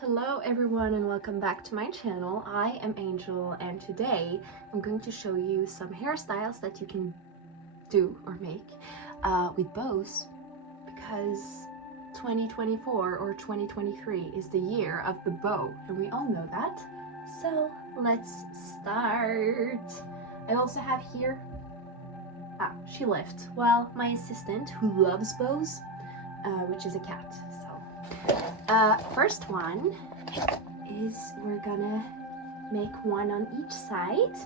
Hello everyone and welcome back to my channel. I am Angel and today I'm going to show you some hairstyles that you can do or make with bows, because 2024 or 2023 is the year of the bow and we all know that. So let's start. I also have here, she left, well, my assistant who loves bows, which is a cat. First one is we're gonna make one on each side.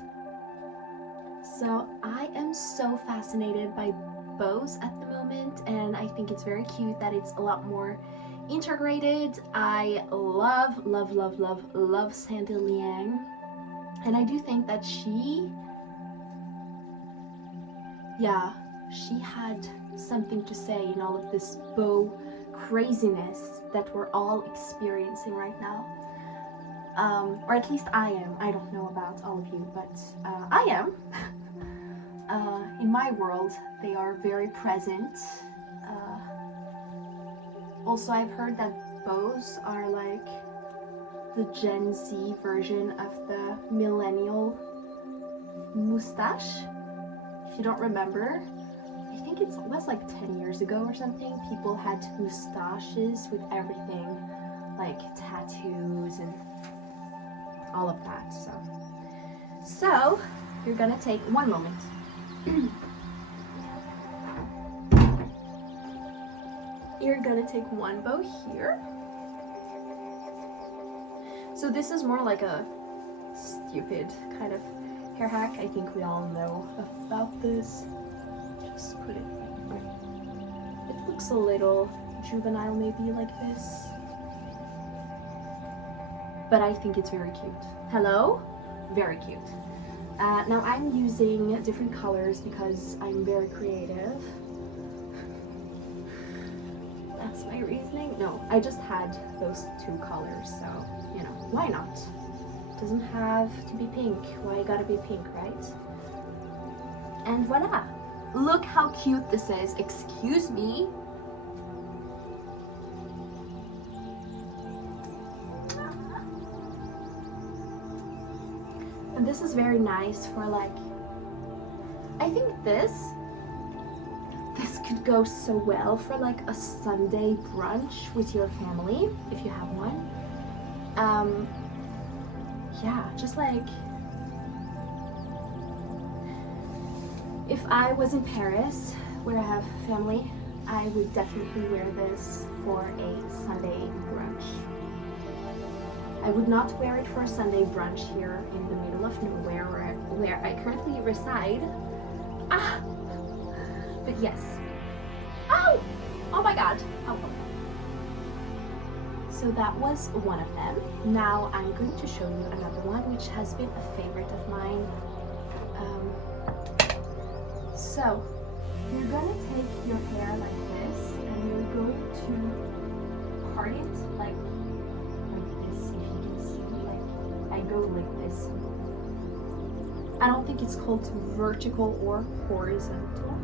So I am so fascinated by bows at the moment and I think it's very cute that it's a lot more integrated. I love Sandy Liang, and I do think that she had something to say in all of this bow craziness that we're all experiencing right now, or at least I am. I don't know about all of you, but I am. In my world they are very present. Also, I've heard that bows are like the Gen Z version of the millennial mustache. If you don't remember, I think it was like 10 years ago or something, people had mustaches with everything, like tattoos and all of that. So you're gonna take one moment. You're gonna take one bow here. So this is more like a stupid kind of hair hack. I think we all know about this. Just put it right. It looks a little juvenile maybe like this, but I think it's very cute. Hello? Very cute. Now I'm using different colors because I'm very creative. That's my reasoning. No, I just had those two colors, so you know, why not? Doesn't have to be pink. Why gotta be pink, right? And voila! Look how cute this is. Excuse me. And this is very nice for, like, I think this could go so well for like a Sunday brunch with your family if you have one. Yeah, just like, if I was in Paris, where I have family, I would definitely wear this for a Sunday brunch. I would not wear it for a Sunday brunch here in the middle of nowhere where I currently reside. But yes. Oh my god. Oh. So that was one of them. Now I'm going to show you another one which has been a favorite of mine. So you're gonna take your hair like this and you're going to part it like this, if you can see. Like, I go like this. I don't think it's called vertical or horizontal.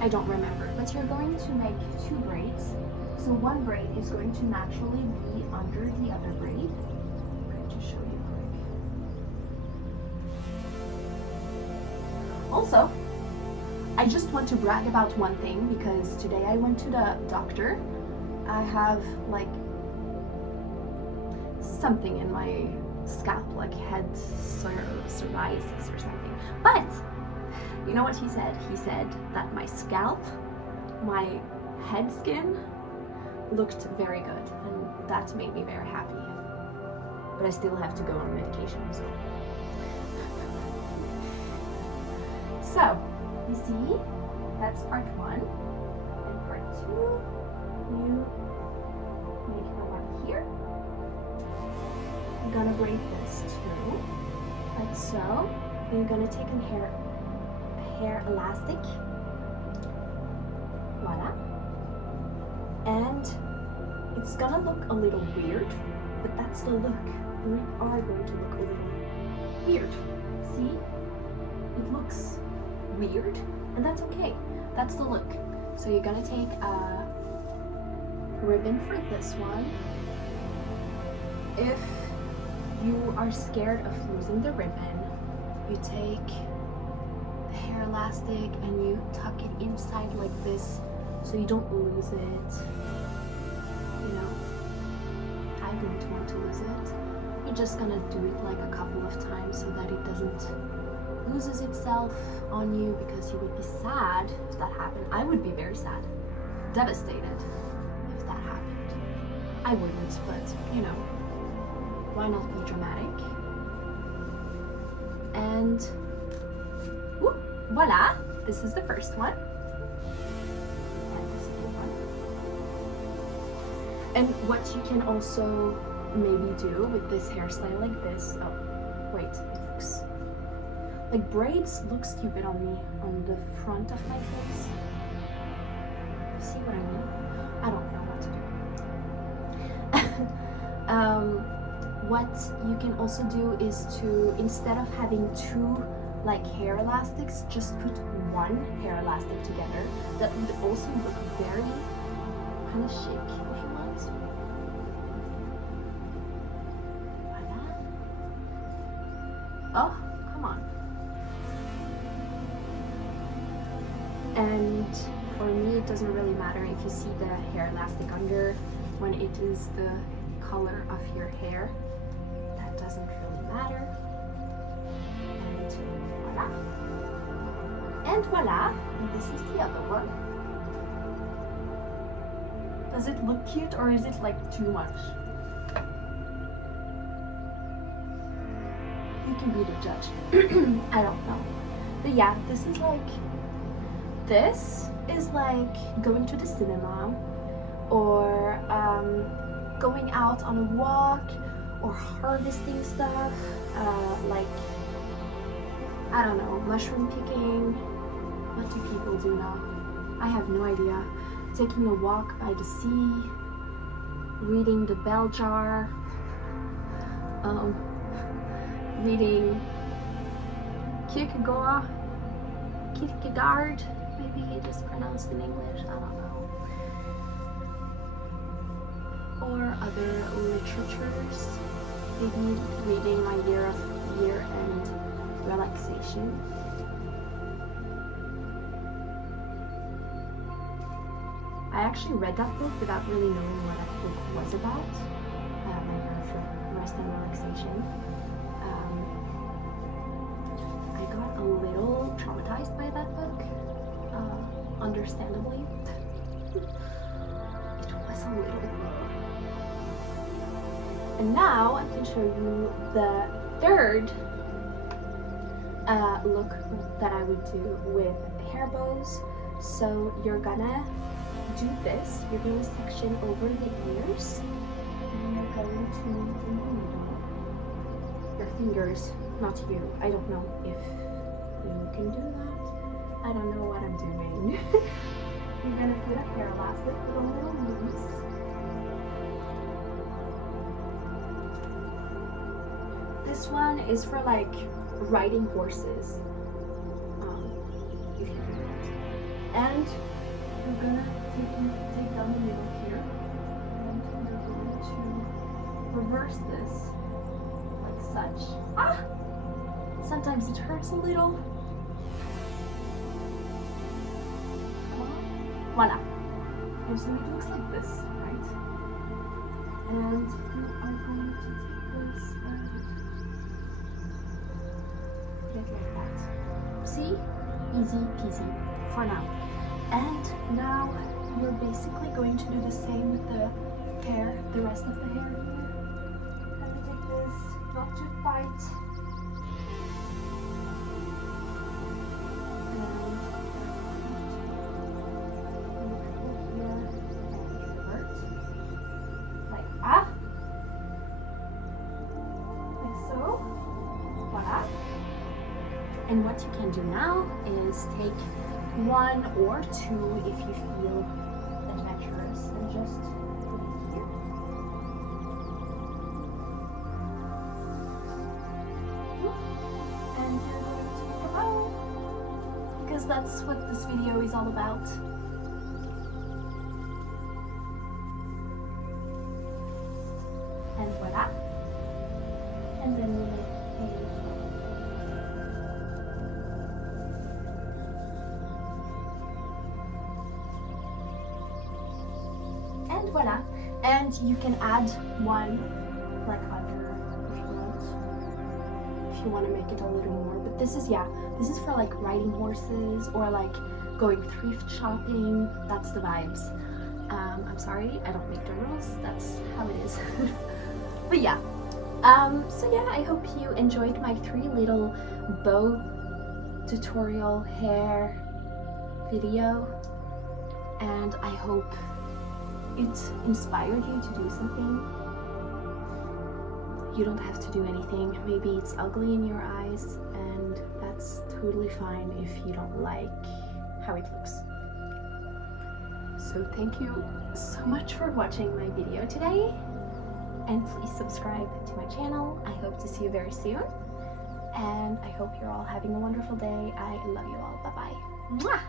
I don't remember, but you're going to make two braids. So one braid is going to naturally be under the other braid. I'm going to show you quick. Also, I just want to brag about one thing, because today I went to the doctor. I have like something in my scalp, like head psoriasis or something. But you know what he said? He said that my scalp, my head skin looked very good, and that made me very happy. But I still have to go on medication, so you see, that's part one. And part two, you make the one here. I'm gonna braid this too, like so. You're gonna take a hair elastic, voila, and it's gonna look a little weird, but that's the look. We are going to look a little weird. See, it looks weird, and that's okay. That's the look. So you're gonna take a ribbon for this one. If you are scared of losing the ribbon, you take the hair elastic and you tuck it inside like this so you don't lose it. You know, I wouldn't want to lose it. You're just gonna do it like a couple of times so that it doesn't loses itself on you, because you would be sad if that happened. I would be very sad, devastated if that happened. I wouldn't, but you know, why not be dramatic? And whoop, voila, this is the first one. And this is the one. And what you can also maybe do with this hairstyle like this, oh wait, it looks like braids look stupid on me on the front of my face. See what I mean? I don't know what to do. What you can also do is to, instead of having two like hair elastics, just put one hair elastic together. That would also look very kind of chic if you want. Voila. Oh, come on. And for me, it doesn't really matter if you see the hair elastic under when it is the color of your hair. That doesn't really matter. And voila. And voila. And this is the other one. Does it look cute or is it like too much? You can be the judge. I don't know. But yeah, this is like going to the cinema or going out on a walk or harvesting stuff, like, I don't know, mushroom picking. What do people do now? I have no idea. Taking a walk by the sea, reading the bell jar, reading Kierkegaard, maybe it is pronounced in English, I don't know. Or other literatures, maybe reading my year-end relaxation. I actually read that book without really knowing what that book was about, my rest and relaxation. I got a little traumatized by that book, understandably. It was a little. And now I can show you the third look that I would do with hair bows. So you're gonna do this. You're going to section over the ears, and you're going to meet in the middle. Your fingers, not you. I don't know if you can do that. I don't know what I'm doing. You're going to put a hair elastic with a little loose. This one is for like riding horses. You can do that. And you're gonna take down the middle here, and you're going to reverse this like such. Ah! Sometimes it hurts a little. Voila. And so it looks like this, right? And you are going to take this and get like that. See? Easy peasy for now. And now you're basically going to do the same with the hair, the rest of the hair here. Let me take this, not too tight. And here and revert. Like that. Like so. Voila. And what you can do now is take one or two if you feel adventurous, and just put it here. And you're going to make a bow, because that's what this video is all about. voila. And you can add one like under if you want to make it a little more. But this is, yeah, this is for like riding horses or like going thrift shopping. That's the vibes. I'm sorry, I don't make the rules. That's how it is. But yeah. So yeah, I hope you enjoyed my 3 little bow tutorial hair video, and I hope it inspired you to do something. You don't have to do anything. Maybe it's ugly in your eyes, and that's totally fine if you don't like how it looks. So thank you so much for watching my video today, and please subscribe to my channel. I hope to see you very soon, and I hope you're all having a wonderful day. I love you all. Bye bye. Mwah!